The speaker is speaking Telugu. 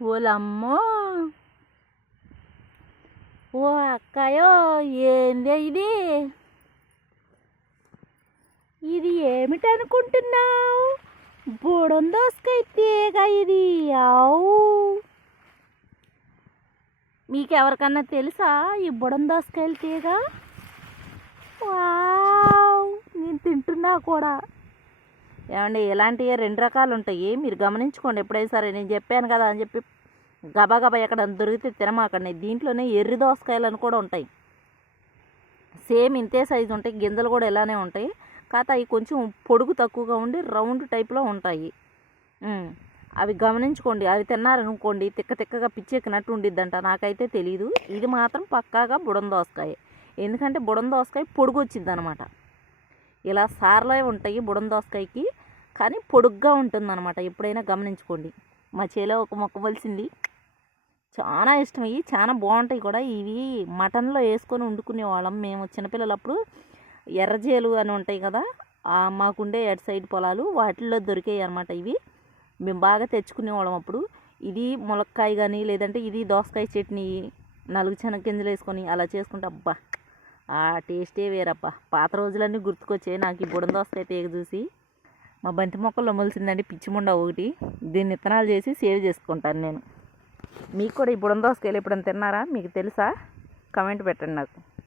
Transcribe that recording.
ఓలమ్మో ఓ అక్కయో ఏందే ఇది ఇది ఏమిటనుకుంటున్నావు బుడం దోసకాయ తీగ ఇది ఆవు మీకెవరికన్నా తెలుసా ఈ బుడం దోసకాయలు తీగ వావ్ నేను తింటున్నా కూడా ఏమండి ఇలాంటివి రెండు రకాలు ఉంటాయి మీరు గమనించుకోండి ఎప్పుడైనా సరే నేను చెప్పాను కదా అని చెప్పి గబగబా ఎక్కడ దొరికితే తినమాకండి. దీంట్లోనే ఎర్రి దోసకాయలు అని కూడా ఉంటాయి. సేమ్ ఇంతే సైజు ఉంటాయి గింజలు కూడా ఇలానే ఉంటాయి. కాకపోతే అవి కొంచెం పొడుగు తక్కువగా ఉండి రౌండ్ టైప్లో ఉంటాయి. అవి గమనించుకోండి అవి తిన్నారనుకోండి తిక్క తిక్కగా పిచ్చెక్కినట్టు ఉండిద్దంట. నాకైతే తెలియదు ఇది మాత్రం పక్కాగా బుడం దోసకాయ. ఎందుకంటే బుడం దోసకాయ పొడుగు వచ్చింది అనమాట ఇలా సార్లే ఉంటాయి బుడం దోసకాయకి. కానీ పొడుగ్గా ఉంటుందన్నమాట. ఎప్పుడైనా గమనించుకోండి. మా చేలో ఒక మొక్క వలిసింది. చాలా ఇష్టం. ఇవి చాలా బాగుంటాయి కూడా. ఇవి మటన్లో వేసుకొని వండుకునే వాళ్ళం. మేము చిన్నపిల్లలప్పుడు ఎర్రజేలు అని ఉంటాయి కదా మాకుండే ఎడ్ సైడ్ పొలాలు వాటిల్లో దొరికాయి అనమాట ఇవి. మేము బాగా తెచ్చుకునేవాళ్ళం అప్పుడు. ఇది ములక్కాయ కానీ లేదంటే ఇది దోసకాయ చట్నీ నలుగు శనగ గింజలు వేసుకొని అలా చేసుకుంటే అబ్బా! ఆ టేస్టే వేరబ్బా! పాత రోజులన్నీ గుర్తుకొచ్చాయి. నాకు ఈ బుడం దోసకాయ తీగ చూసి. మా బంతి మొక్కల్లో మొలిసిందండి పిచ్చిముండ ఒకటి. దీన్ని విత్తనాలు చేసి సేవ్ చేసుకుంటాను నేను. మీకు కూడా ఈ బుడం దోసకాయలు ఎప్పుడైనా తిన్నారా? మీకు తెలుసా? కమెంట్ పెట్టండి నాకు.